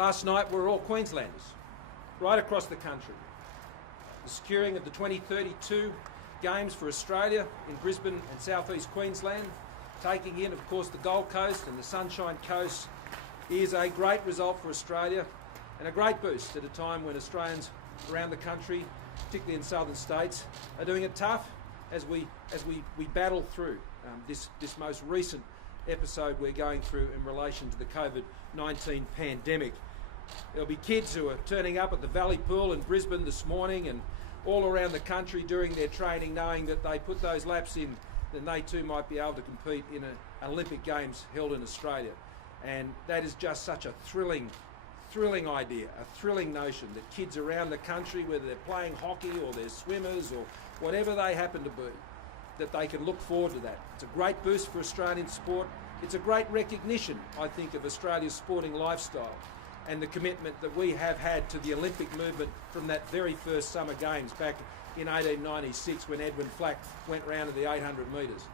Last night we were all Queenslanders, right across the country. The securing of the 2032 Games for Australia in Brisbane and South East Queensland, taking in, of course, the Gold Coast and the Sunshine Coast, is a great result for Australia and a great boost at a time when Australians around the country, particularly in southern states, are doing it tough as we battle through this most recent episode we're going through in relation to the COVID-19 pandemic. There'll be kids who are turning up at the Valley Pool in Brisbane this morning and all around the country during their training, knowing that they put those laps in, then they too might be able to compete in an Olympic Games held in Australia. And that is just such a thrilling idea, a thrilling notion that kids around the country, whether they're playing hockey or they're swimmers or whatever they happen to be, that they can look forward to that. It's a great boost for Australian sport. It's a great recognition, I think, of Australia's sporting lifestyle and the commitment that we have had to the Olympic movement from that very first Summer Games back in 1896 when Edwin Flack went round to the 800 metres.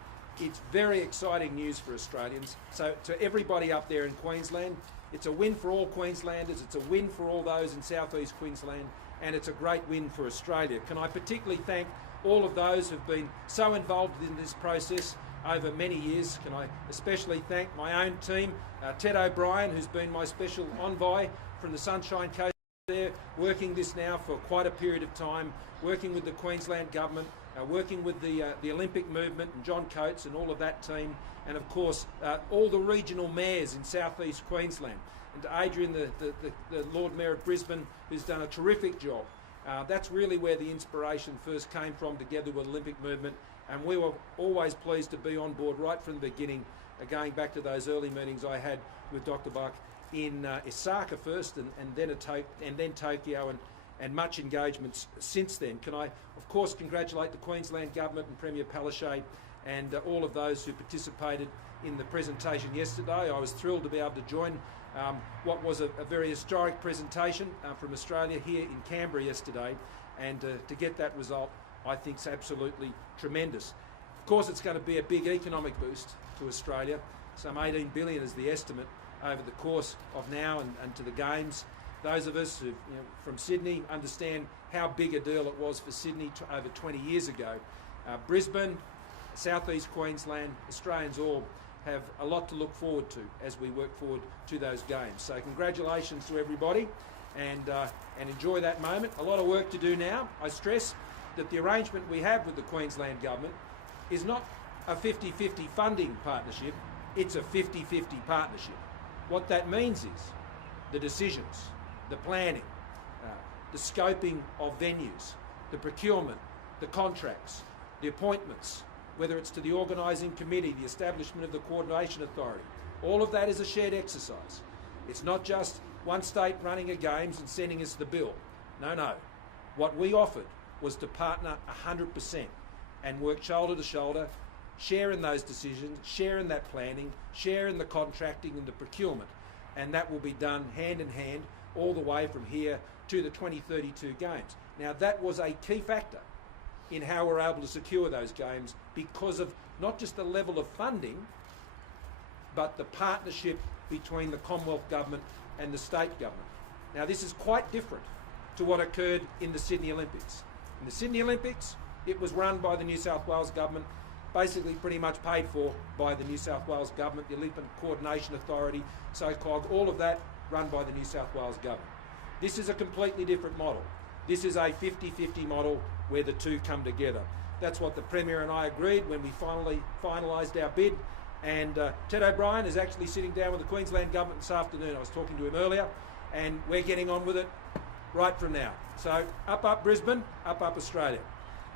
It's very exciting news for Australians. So to everybody up there in Queensland, it's a win for all Queenslanders, it's a win for all those in South East Queensland, and it's a great win for Australia. Can I particularly thank all of those who've been so involved in this process over many years. Can I especially thank my own team, Ted O'Brien, who's been my special envoy from the Sunshine Coast there, working this now for quite a period of time, working with the Queensland government, working with the Olympic movement and John Coates and all of that team, and of course all the regional mayors in South East Queensland, and to Adrian, the Lord Mayor of Brisbane, who's done a terrific job. That's really where the inspiration first came from, together with the Olympic movement, and we were always pleased to be on board right from the beginning, going back to those early meetings I had with Dr. Buck in Osaka first, and then Tokyo, and much engagement since then. Can I, of course, congratulate the Queensland Government and Premier Palaszczuk and all of those who participated in the presentation yesterday. I was thrilled to be able to join what was a very historic presentation from Australia here in Canberra yesterday, and to get that result, I think is absolutely tremendous. Of course, it's going to be a big economic boost to Australia. Some 18 billion is the estimate over the course of now and to the Games. Those of us who, from Sydney understand how big a deal it was for Sydney over 20 years ago. Brisbane, South East Queensland, Australians all have a lot to look forward to as we work forward to those Games. So congratulations to everybody, and enjoy that moment. A lot of work to do now. I stress that the arrangement we have with the Queensland Government is not a 50-50 funding partnership, it's a 50-50 partnership. What that means is the decisions, the planning, the scoping of venues, the procurement, the contracts, the appointments, whether it's to the organising committee, the establishment of the coordination authority, all of that is a shared exercise. It's not just one state running a Games and sending us the bill. No. What we offered was to partner 100% and work shoulder to shoulder, share in those decisions, share in that planning, share in the contracting and the procurement, and that will be done hand in hand all the way from here to the 2032 Games. Now, that was a key factor in how we're able to secure those Games, because of not just the level of funding, but the partnership between the Commonwealth Government and the state government. Now, this is quite different to what occurred in the Sydney Olympics. In the Sydney Olympics, it was run by the New South Wales Government, basically pretty much paid for by the New South Wales Government, the Olympic Coordination Authority, SOCOG, all of that run by the New South Wales Government. This is a completely different model. This is a 50-50 model where the two come together. That's what the Premier and I agreed when we finally finalised our bid, and Ted O'Brien is actually sitting down with the Queensland Government this afternoon. I was talking to him earlier, and we're getting on with it right from now. So up Brisbane, up Australia.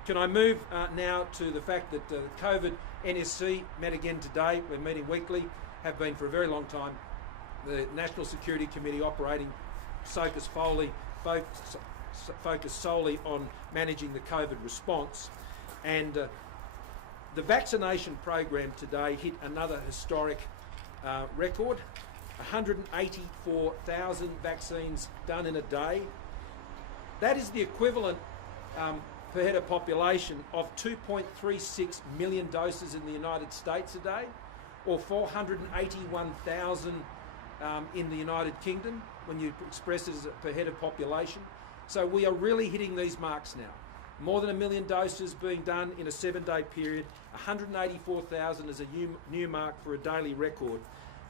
Can I move now to the fact that COVID NSC met again today. We're meeting weekly, have been for a very long time. The National Security Committee operating focused solely on managing the COVID response. And the vaccination program today hit another historic record. 184,000 vaccines done in a day. That is the equivalent per head of population of 2.36 million doses in the United States a day, or 481,000 in the United Kingdom when you express it as per head of population. So we are really hitting these marks now. More than 1 million doses being done in a 7-day period, 184,000 is a new mark for a daily record,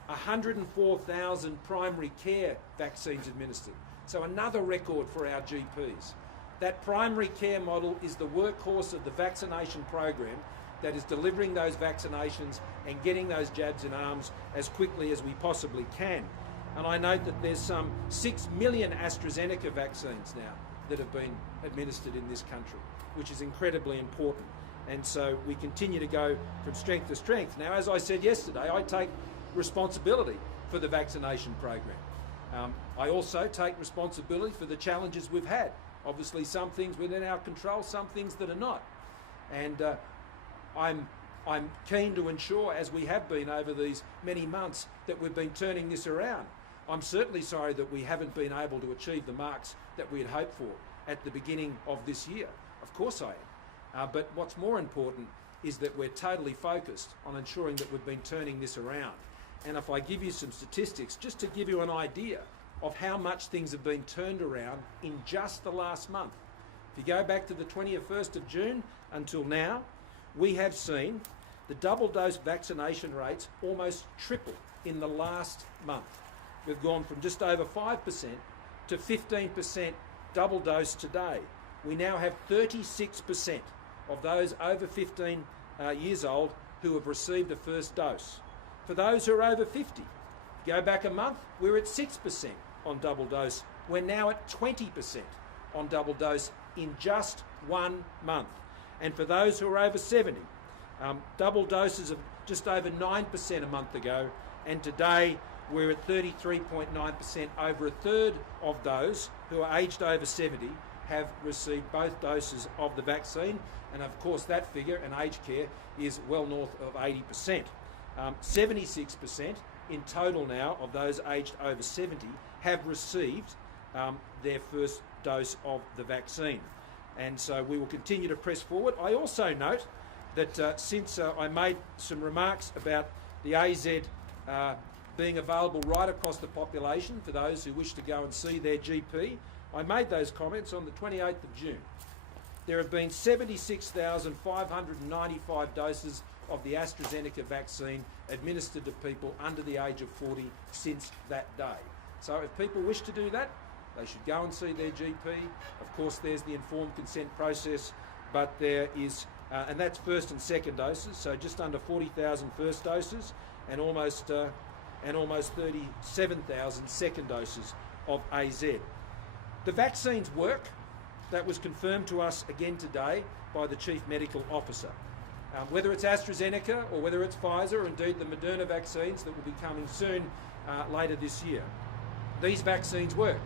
104,000 primary care vaccines administered. So another record for our GPs. That primary care model is the workhorse of the vaccination program that is delivering those vaccinations and getting those jabs in arms as quickly as we possibly can. And I note that there's some 6 million AstraZeneca vaccines now that have been administered in this country, which is incredibly important. And so we continue to go from strength to strength. Now, as I said yesterday, I take responsibility for the vaccination program. I also take responsibility for the challenges we've had. Obviously, some things within our control, some things that are not. And I'm keen to ensure, as we have been over these many months, that we've been turning this around. I'm certainly sorry that we haven't been able to achieve the marks that we had hoped for at the beginning of this year. Of course I am. But what's more important is that we're totally focused on ensuring that we've been turning this around. And if I give you some statistics, just to give you an idea of how much things have been turned around in just the last month. If you go back to the 21st of June until now, we have seen the double dose vaccination rates almost triple in the last month. We've gone from just over 5% to 15% double dose today. We now have 36% of those over 15 years old who have received a first dose. For those who are over 50, go back a month, we're at 6% on double dose. We're now at 20% on double dose in just 1 month. And for those who are over 70, double doses of just over 9% a month ago, and today we're at 33.9%. Over a third of those who are aged over 70 have received both doses of the vaccine, and of course that figure in aged care is well north of 80%. 76% in total now of those aged over 70 have received their first dose of the vaccine. And so we will continue to press forward. I also note that since I made some remarks about the AZ being available right across the population for those who wish to go and see their GP, I made those comments on the 28th of June. There have been 76,595 doses of the AstraZeneca vaccine administered to people under the age of 40 since that day. So if people wish to do that, they should go and see their GP. Of course, there's the informed consent process, but there is, and that's first and second doses, so just under 40,000 first doses and almost 37,000 second doses of AZ. The vaccines work. That was confirmed to us again today by the Chief Medical Officer. Whether it's AstraZeneca or whether it's Pfizer, or indeed the Moderna vaccines that will be coming soon later this year, these vaccines work.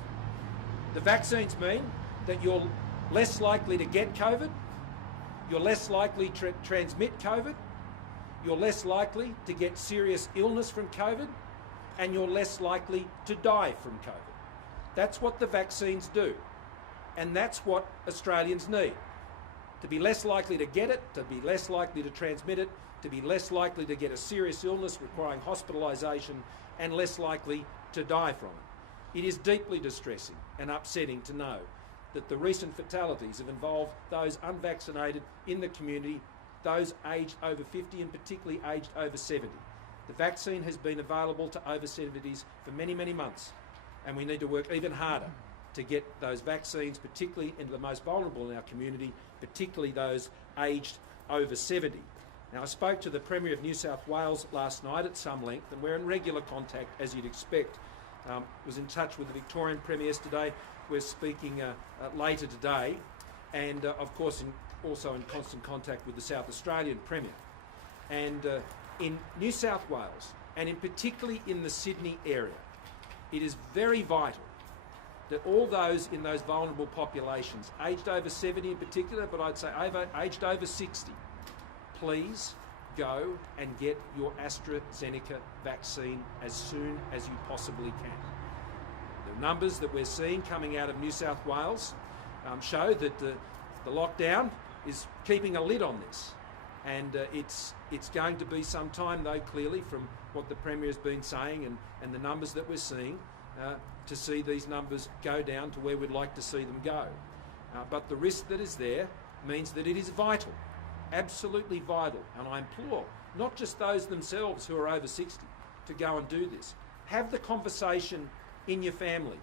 The vaccines mean that you're less likely to get COVID, you're less likely to transmit COVID, you're less likely to get serious illness from COVID, and you're less likely to die from COVID. That's what the vaccines do, and that's what Australians need. To be less likely to get it, to be less likely to transmit it, to be less likely to get a serious illness requiring hospitalisation, and less likely to die from it. It is deeply distressing and upsetting to know that the recent fatalities have involved those unvaccinated in the community, those aged over 50 and particularly aged over 70. The vaccine has been available to over 70s for many, many months, and we need to work even harder to get those vaccines, particularly into the most vulnerable in our community, particularly those aged over 70. Now, I spoke to the Premier of New South Wales last night at some length, and we're in regular contact, as you'd expect. Was in touch with the Victorian Premier yesterday. We're speaking later today, and of course also in constant contact with the South Australian Premier. And in New South Wales, and in particularly in the Sydney area, it is very vital that all those in those vulnerable populations, aged over 70 in particular, but I'd say aged over 60, please go and get your AstraZeneca vaccine as soon as you possibly can. The numbers that we're seeing coming out of New South Wales show that the lockdown is keeping a lid on this, and it's going to be some time, though, clearly, from what the Premier has been saying and the numbers that we're seeing to see these numbers go down to where we'd like to see them go. But the risk that is there means that it is vital, absolutely vital, and I implore not just those themselves who are over 60 to go and do this. Have the conversation in your family.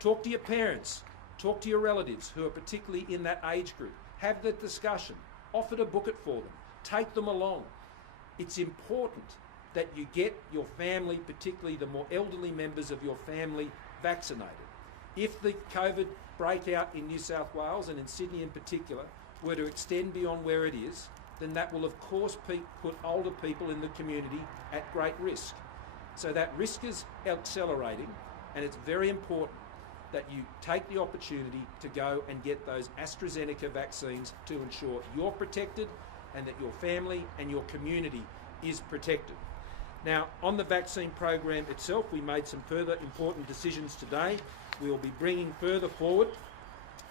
Talk to your parents, talk to your relatives who are particularly in that age group. Have the discussion, offer to book it for them, take them along. It's important that you get your family, particularly the more elderly members of your family, vaccinated. If the COVID breakout in New South Wales and in Sydney in particular were to extend beyond where it is, then that will of course put older people in the community at great risk. So that risk is accelerating, and it's very important that you take the opportunity to go and get those AstraZeneca vaccines to ensure you're protected and that your family and your community is protected. Now, on the vaccine program itself, we made some further important decisions today. We will be bringing further forward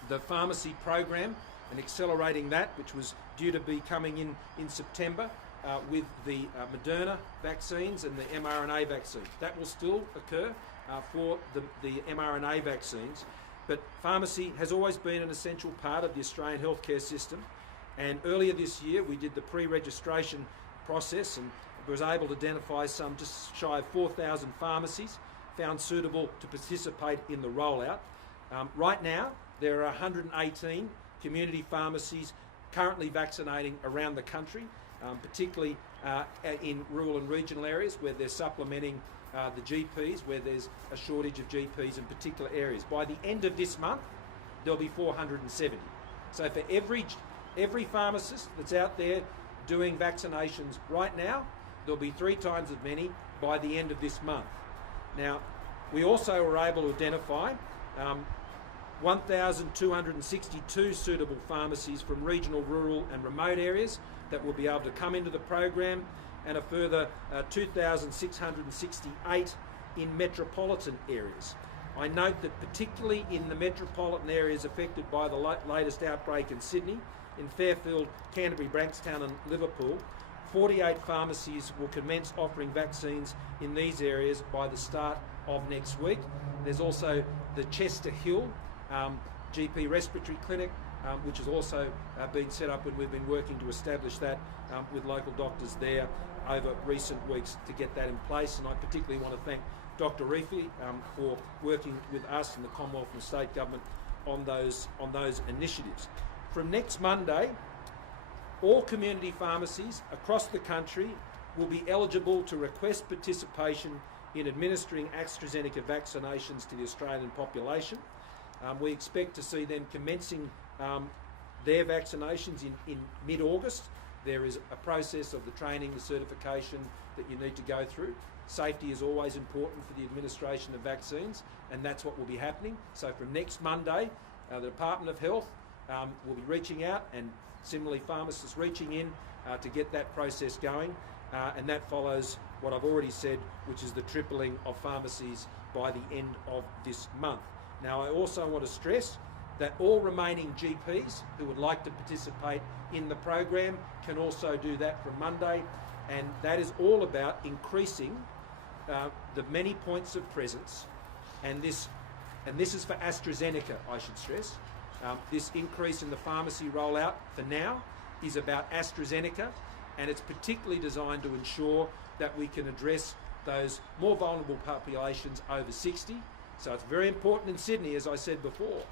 the pharmacy program and accelerating that, which was due to be coming in September with the Moderna vaccines and the mRNA vaccines. That will still occur for the mRNA vaccines, but pharmacy has always been an essential part of the Australian healthcare system, and earlier this year we did the pre-registration process and was able to identify some just shy of 4,000 pharmacies found suitable to participate in the rollout. Right now there are 118 community pharmacies currently vaccinating around the country, particularly in rural and regional areas where they're supplementing the GPs, where there's a shortage of GPs in particular areas. By the end of this month, there'll be 470. So for every pharmacist that's out there doing vaccinations right now, there'll be 3 times as many by the end of this month. Now, we also were able to identify 1,262 suitable pharmacies from regional, rural and remote areas that will be able to come into the program, and a further 2,668 in metropolitan areas. I note that particularly in the metropolitan areas affected by the latest outbreak in Sydney, in Fairfield, Canterbury, Bankstown and Liverpool, 48 pharmacies will commence offering vaccines in these areas by the start of next week. There's also the Chester Hill GP respiratory clinic, which has also been set up, and we've been working to establish that with local doctors there over recent weeks to get that in place. And I particularly want to thank Dr. Reefy for working with us and the Commonwealth and the State Government on those initiatives. From next Monday, all community pharmacies across the country will be eligible to request participation in administering AstraZeneca vaccinations to the Australian population. We expect to see them commencing their vaccinations in mid-August. There is a process of the training, the certification that you need to go through. Safety is always important for the administration of vaccines, and that's what will be happening. So from next Monday, the Department of Health will be reaching out, and similarly pharmacists reaching in to get that process going, and that follows what I've already said, which is the tripling of pharmacies by the end of this month. Now, I also want to stress that all remaining GPs who would like to participate in the program can also do that from Monday, and that is all about increasing the many points of presence, and this is for AstraZeneca, I should stress. This increase in the pharmacy rollout for now is about AstraZeneca, and it's particularly designed to ensure that we can address those more vulnerable populations over 60. So it's very important in Sydney, as I said before,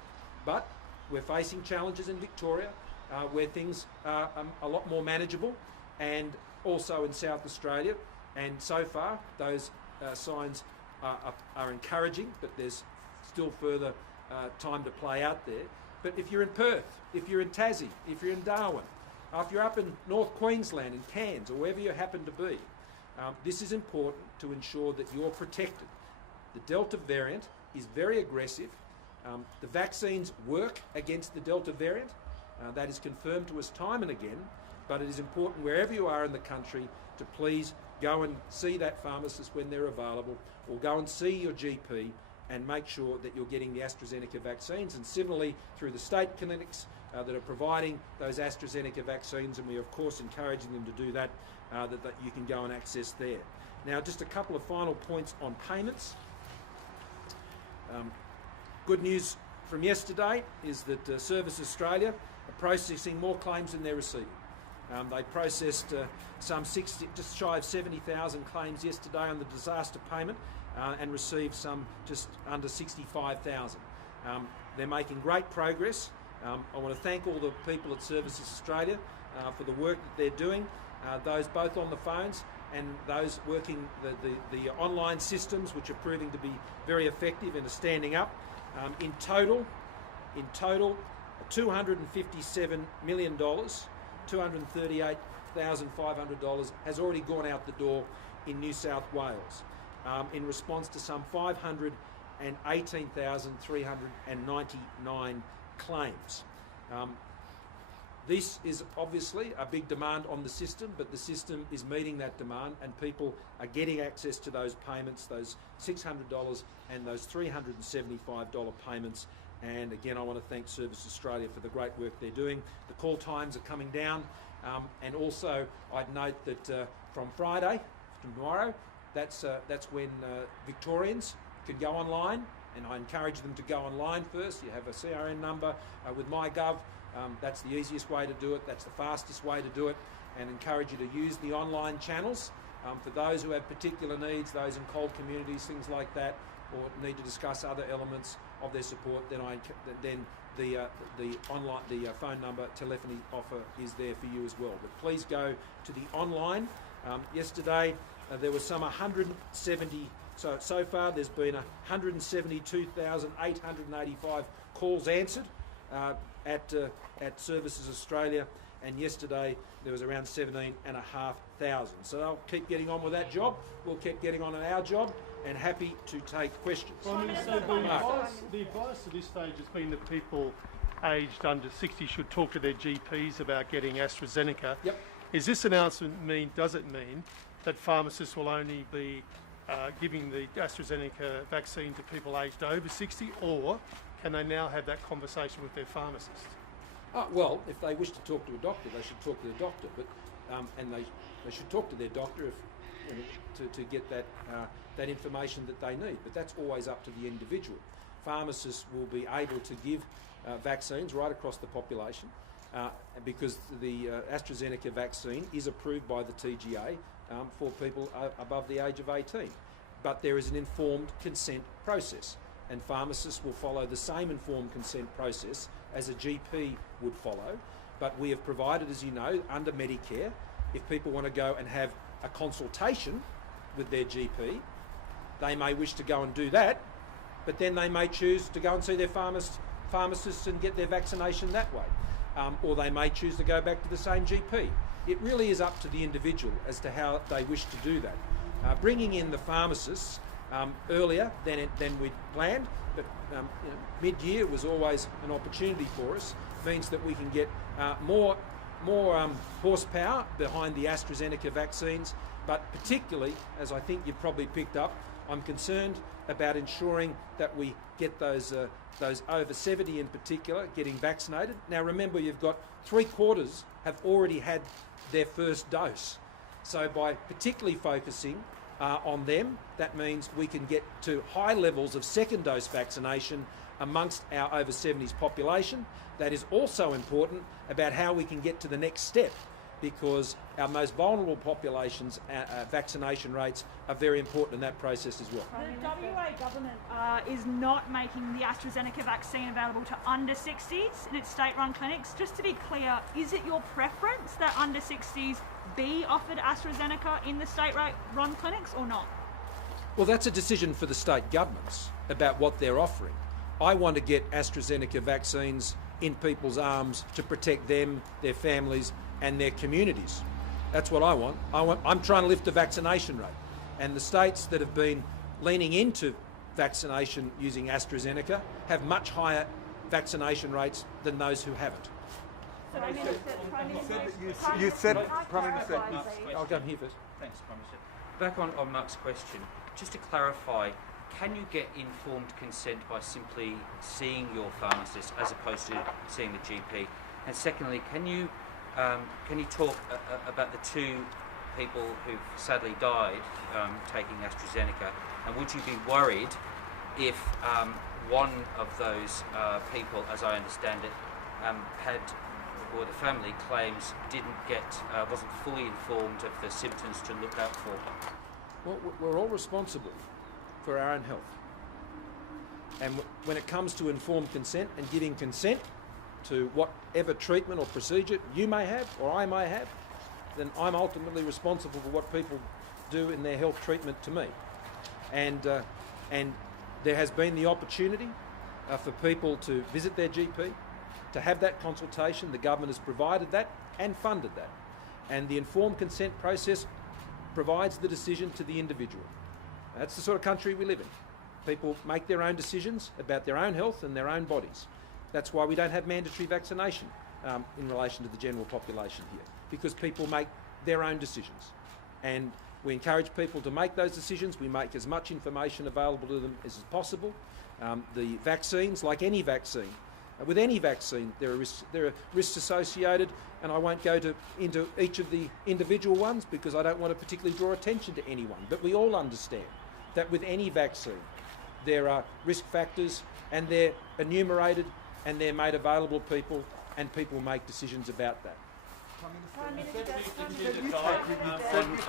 but we're facing challenges in Victoria where things are a lot more manageable, and also in South Australia, and so far those signs are encouraging, but there's still further time to play out there. But if you're in Perth, if you're in Tassie, if you're in Darwin, if you're up in North Queensland, in Cairns, or wherever you happen to be, this is important to ensure that you're protected. The Delta variant is very aggressive. The vaccines work against the Delta variant. That is confirmed to us time and again, but it is important wherever you are in the country to please go and see that pharmacist when they're available, or go and see your GP and make sure that you're getting the AstraZeneca vaccines, and similarly through the state clinics that are providing those AstraZeneca vaccines, and we are of course encouraging them to do that, that you can go and access there. Now, just a couple of final points on payments. Good news from yesterday is that Services Australia are processing more claims than they're receiving. They processed just shy of 70,000 claims yesterday on the disaster payment and received some just under 65,000. They're making great progress. I want to thank all the people at Services Australia for the work that they're doing, those both on the phones and those working the online systems, which are proving to be very effective and are standing up. In total, $257 million, $238,500 has already gone out the door in New South Wales in response to some 518,399 claims. This is obviously a big demand on the system, but the system is meeting that demand and people are getting access to those payments, those $600 and those $375 payments. And again, I want to thank Services Australia for the great work they're doing. The call times are coming down, and also I'd note that from Friday, tomorrow, that's when Victorians can go online, and I encourage them to go online first. You have a CRN number with MyGov. That's the easiest way to do it. That's the fastest way to do it, and encourage you to use the online channels. For those who have particular needs, those in cold communities, things like that, or need to discuss other elements of their support, then the phone number, telephony offer is there for you as well. But please go to the online. Yesterday there were some 170. So far there's been 172,885 calls answered at Services Australia, and yesterday there was around 17,500. So they'll keep getting on with that job. We'll keep getting on our job, and happy to take questions. Prime Minister, the advice at this stage has been that people aged under 60 should talk to their GPs about getting AstraZeneca. Yep. Does it mean that pharmacists will only be giving the AstraZeneca vaccine to people aged over 60, or can they now have that conversation with their pharmacists? Well, if they wish to talk to a doctor, they should talk to their doctor, but and they should talk to their doctor to get that information that they need. But that's always up to the individual. Pharmacists will be able to give vaccines right across the population because the AstraZeneca vaccine is approved by the TGA for people above the age of 18. But there is an informed consent process, and pharmacists will follow the same informed consent process as a GP would follow. But we have provided, as you know, under Medicare, if people want to go and have a consultation with their GP, they may wish to go and do that, but then they may choose to go and see their pharmacists and get their vaccination that way. Or they may choose to go back to the same GP. It really is up to the individual as to how they wish to do that. Bringing in the pharmacists earlier than we'd planned, but mid-year was always an opportunity for us, means that we can get more horsepower behind the AstraZeneca vaccines, but particularly, as I think you've probably picked up, I'm concerned about ensuring that we get those over 70 in particular getting vaccinated. Now remember, you've got 3/4 have already had their first dose. So by particularly focusing on them, that means we can get to high levels of second dose vaccination amongst our over 70s population. That is also important about how we can get to the next step, because our most vulnerable populations' vaccination rates are very important in that process as well. The WA government is not making the AstraZeneca vaccine available to under 60s in its state-run clinics. Just to be clear, is it your preference that under 60s be offered AstraZeneca in the state-run clinics or not? Well, that's a decision for the state governments about what they're offering. I want to get AstraZeneca vaccines in people's arms to protect them, their families and their communities. That's what I want. I'm trying to lift the vaccination rate. And the states that have been leaning into vaccination using AstraZeneca have much higher vaccination rates than those who haven't. Prime Minister. I'll go here first. Thanks, Prime Minister. Back on Mark's question, just to clarify, can you get informed consent by simply seeing your pharmacist as opposed to seeing the GP? And secondly, can you talk about the two people who've sadly died taking AstraZeneca, and would you be worried if one of those people, as I understand it, had, or the family claims wasn't fully informed of the symptoms to look out for? Well, we're all responsible for our own health. And when it comes to informed consent and giving consent to whatever treatment or procedure you may have or I may have, then I'm ultimately responsible for what people do in their health treatment to me. And there has been the opportunity for people to visit their GP, to have that consultation. The government has provided that and funded that. And the informed consent process provides the decision to the individual. That's the sort of country we live in. People make their own decisions about their own health and their own bodies. That's why we don't have mandatory vaccination in relation to the general population here, because people make their own decisions. And we encourage people to make those decisions. We make as much information available to them as possible. The vaccines, like any vaccine, with any vaccine, there are risks associated, and I won't go into each of the individual ones because I don't want to particularly draw attention to anyone. But we all understand that with any vaccine, there are risk factors, and they're enumerated and they're made available to people, and people make decisions about that.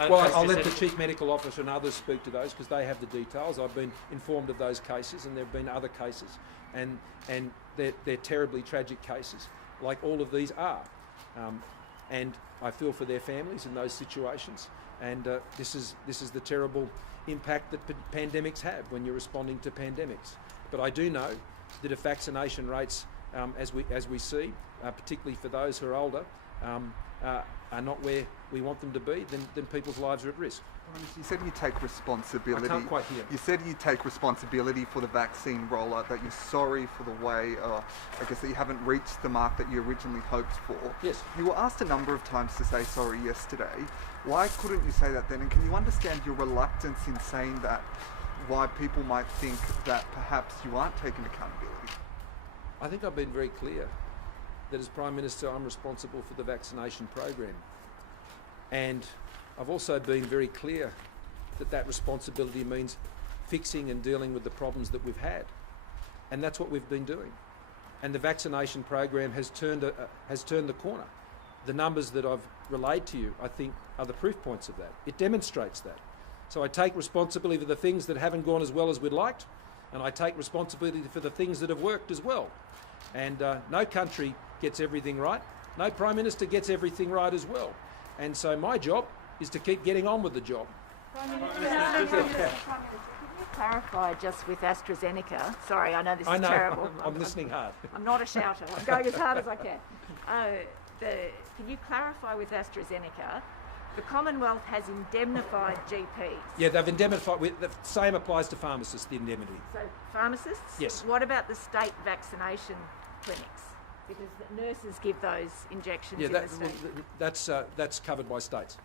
Well, I'll let the Chief Medical Officer and others speak to those because they have the details. I've been informed of those cases, and there have been other cases, and they're terribly tragic cases, like all of these are. And I feel for their families in those situations. And this is the terrible impact that pandemics have when you're responding to pandemics. But I do know that if vaccination rates, as we see, particularly for those who are older, are not where we want them to be, then people's lives are at risk. You said you take responsibility. I can't quite hear. You said you take responsibility for the vaccine rollout, that you're sorry for the way, I guess, that you haven't reached the mark that you originally hoped for. Yes. You were asked a number of times to say sorry yesterday. Why couldn't you say that then? And can you understand your reluctance in saying that? Why people might think that perhaps you aren't taking accountability? I think I've been very clear that as Prime Minister I'm responsible for the vaccination program. And I've also been very clear that that responsibility means fixing and dealing with the problems that we've had. And that's what we've been doing. And the vaccination program has turned the corner. The numbers that I've relayed to you, I think, are the proof points of that. It demonstrates that. So I take responsibility for the things that haven't gone as well as we'd liked, and I take responsibility for the things that have worked as well. And no country gets everything right. No Prime Minister gets everything right as well. And so my job is to keep getting on with the job. Prime Minister, can you clarify just with AstraZeneca? Sorry, I know this is terrible. I'm listening hard. I'm not a shouter. I'm going as hard as I can. Can you clarify with AstraZeneca? The Commonwealth has indemnified GPs. Yeah, they've indemnified. The same applies to pharmacists, the indemnity. So pharmacists? Yes. What about the state vaccination clinics? Because the nurses give those injections in the state. That's covered by states.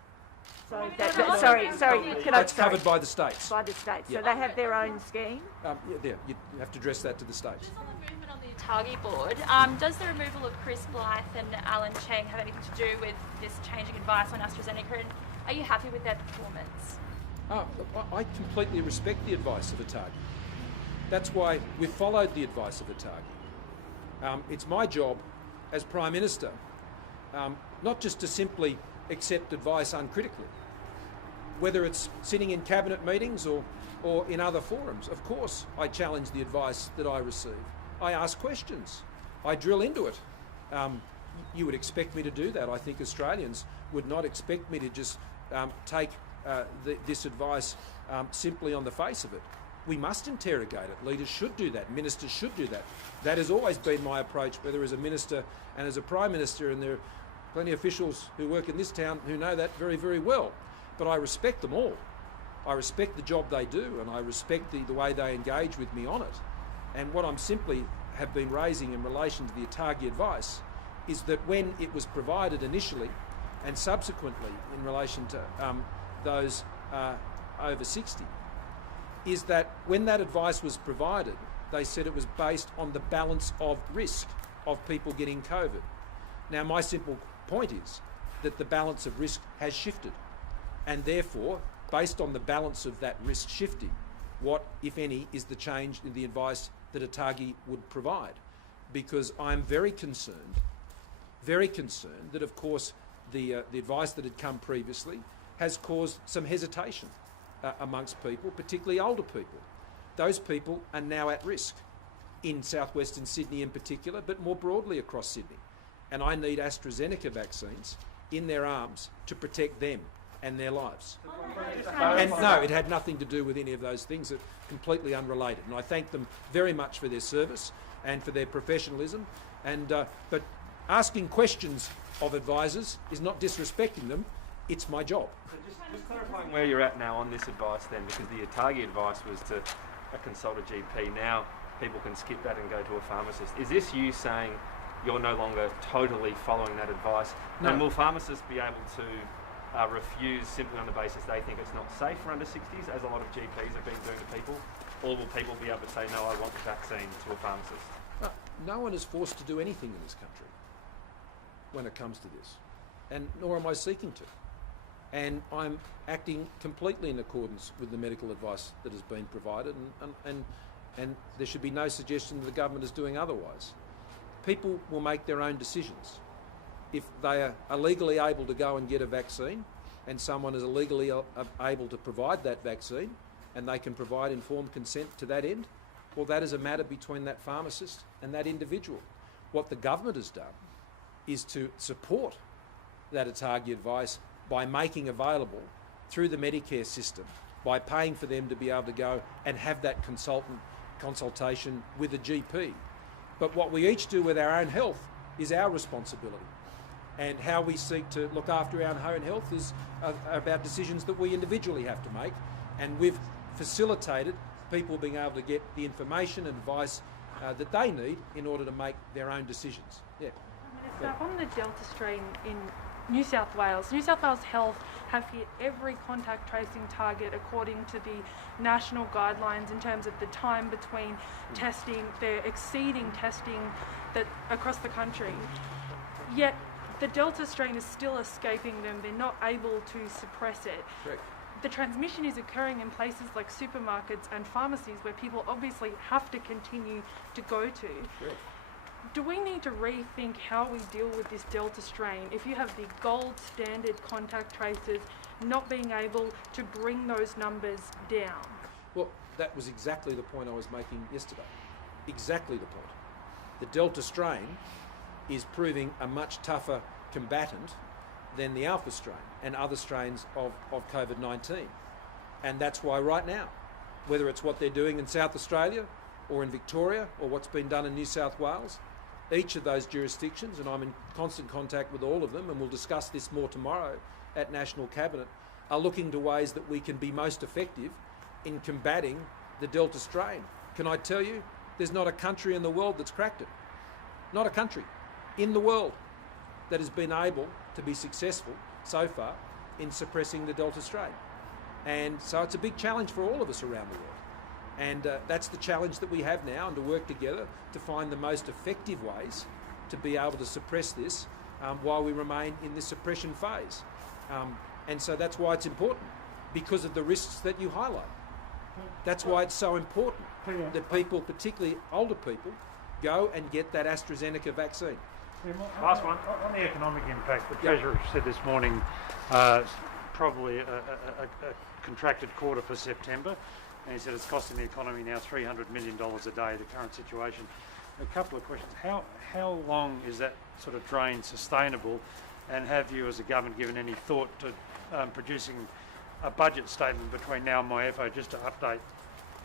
So sorry. That's covered by the states. By the states. Yeah. So they have their own scheme? You have to address that to the states. Just on the movement on the ATAGI board, does the removal of Chris Blythe and Alan Chang have anything to do with this changing advice on AstraZeneca, and are you happy with their performance? I completely respect the advice of ATAGI. That's why we've followed the advice of ATAGI. It's my job as Prime Minister not just to simply accept advice uncritically, whether it's sitting in cabinet meetings or in other forums. Of course I challenge the advice that I receive. I ask questions. I drill into it. You would expect me to do that. I think Australians would not expect me to just take this advice simply on the face of it. We must interrogate it. Leaders should do that. Ministers should do that. That has always been my approach, whether as a minister and as a Prime Minister, and there are plenty of officials who work in this town who know that very, very well. But I respect them all. I respect the job they do, and I respect the way they engage with me on it. And what I'm simply have been raising in relation to the ATAGI advice is that when it was provided initially and subsequently in relation to those over 60, is that when that advice was provided, they said it was based on the balance of risk of people getting COVID. Now, my simple point is that the balance of risk has shifted. And therefore, based on the balance of that risk shifting, what, if any, is the change in the advice that ATAGI would provide? Because I'm very concerned that, of course, the advice that had come previously has caused some hesitation amongst people, particularly older people. Those people are now at risk in southwestern Sydney in particular, but more broadly across Sydney. And I need AstraZeneca vaccines in their arms to protect them and their lives. And no, it had nothing to do with any of those things. They're completely unrelated. And I thank them very much for their service and for their professionalism. And but asking questions of advisors is not disrespecting them. It's my job. So just clarifying where you're at now on this advice then, because the ATAGI advice was to consult a GP. Now people can skip that and go to a pharmacist. Is this you saying you're no longer totally following that advice? No. And will pharmacists be able to refuse simply on the basis they think it's not safe for under 60s, as a lot of GPs have been doing to people? Or will people be able to say, no, I want the vaccine, to a pharmacist? No one is forced to do anything in this country when it comes to this, and nor am I seeking to. And I'm acting completely in accordance with the medical advice that has been provided, and there should be no suggestion that the government is doing otherwise. People will make their own decisions. If they are legally able to go and get a vaccine, and someone is illegally able to provide that vaccine, and they can provide informed consent to that end, well, that is a matter between that pharmacist and that individual. What the government has done is to support that ATAGI advice by making available through the Medicare system, by paying for them to be able to go and have that consultation with a GP. But what we each do with our own health is our responsibility. And how we seek to look after our own health is about decisions that we individually have to make. And we've facilitated people being able to get the information and advice that they need in order to make their own decisions. Yeah. Minister, on the Delta strain in New South Wales Health have hit every contact tracing target according to the national guidelines in terms of the time between testing. They're exceeding testing that across the country. Yet the Delta strain is still escaping them. They're not able to suppress it. Correct. The transmission is occurring in places like supermarkets and pharmacies where people obviously have to continue to go to. Correct. Do we need to rethink how we deal with this Delta strain if you have the gold standard contact tracers not being able to bring those numbers down? Well, that was exactly the point I was making yesterday. Exactly the point. The Delta strain is proving a much tougher combatant than the Alpha strain and other strains of COVID-19. And that's why right now, whether it's what they're doing in South Australia or in Victoria or what's been done in New South Wales, each of those jurisdictions, and I'm in constant contact with all of them, and we'll discuss this more tomorrow at National Cabinet, are looking to ways that we can be most effective in combating the Delta strain. Can I tell you, there's not a country in the world that's cracked it. Not a country in the world that has been able to be successful so far in suppressing the Delta strain. And so it's a big challenge for all of us around the world. And that's the challenge that we have now, and to work together to find the most effective ways to be able to suppress this while we remain in this suppression phase. And so that's why it's important, because of the risks that you highlight. That's why it's so important that people, particularly older people, go and get that AstraZeneca vaccine. Last one. On the economic impact, the Treasurer said this morning probably a contracted quarter for September, and he said it's costing the economy now $300 million a day, the current situation. A couple of questions. How long is that sort of drain sustainable, and have you as a government given any thought to producing a budget statement between now and MyFO just to update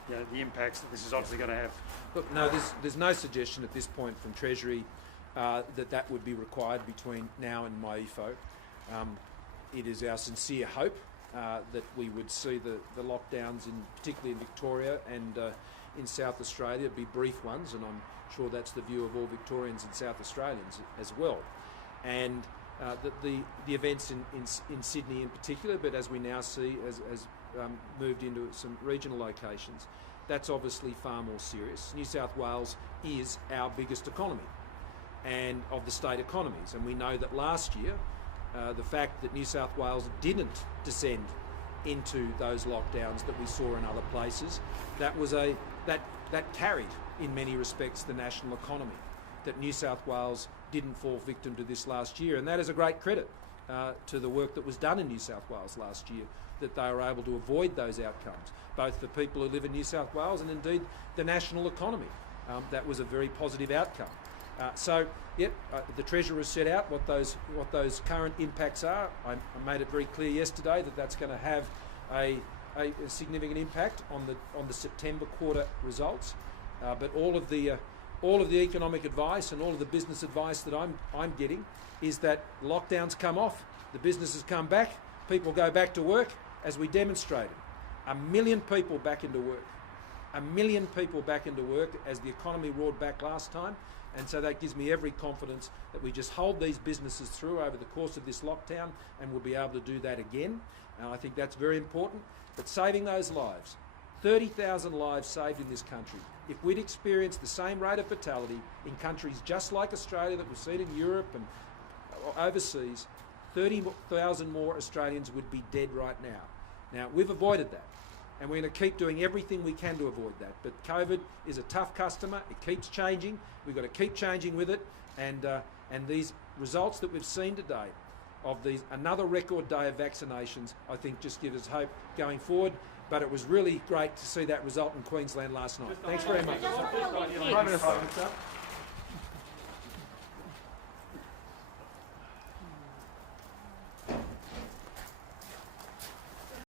the impacts that this is obviously going to have? Look, no, there's no suggestion at this point from Treasury that would be required between now and MyFO. It is our sincere hope that we would see the lockdowns, particularly in Victoria and in South Australia, be brief ones, and I'm sure that's the view of all Victorians and South Australians as well. And the events in Sydney in particular, but as we now see as moved into some regional locations, that's obviously far more serious. New South Wales is our biggest economy and of the state economies, and we know that last year the fact that New South Wales didn't descend into those lockdowns that we saw in other places. That carried, in many respects, the national economy. That New South Wales didn't fall victim to this last year, and that is a great credit to the work that was done in New South Wales last year, that they were able to avoid those outcomes, both for people who live in New South Wales and indeed the national economy. That was a very positive outcome. The Treasurer has set out what those current impacts are. I made it very clear yesterday that that's going to have a significant impact on the September quarter results. But all of the economic advice and all of the business advice that I'm getting is that lockdowns come off, the businesses come back, people go back to work, as we demonstrated. 1 million people back into work. 1 million people back into work as the economy roared back last time. And so that gives me every confidence that we just hold these businesses through over the course of this lockdown, and we'll be able to do that again. I think that's very important. But saving those lives, 30,000 lives saved in this country. If we'd experienced the same rate of fatality in countries just like Australia that we've seen in Europe and overseas, 30,000 more Australians would be dead right now. Now, we've avoided that, and we're going to keep doing everything we can to avoid that. But COVID is a tough customer. It keeps changing. We've got to keep changing with it. And these results that we've seen today of another record day of vaccinations, I think just give us hope going forward. But it was really great to see that result in Queensland last night. Thanks very much.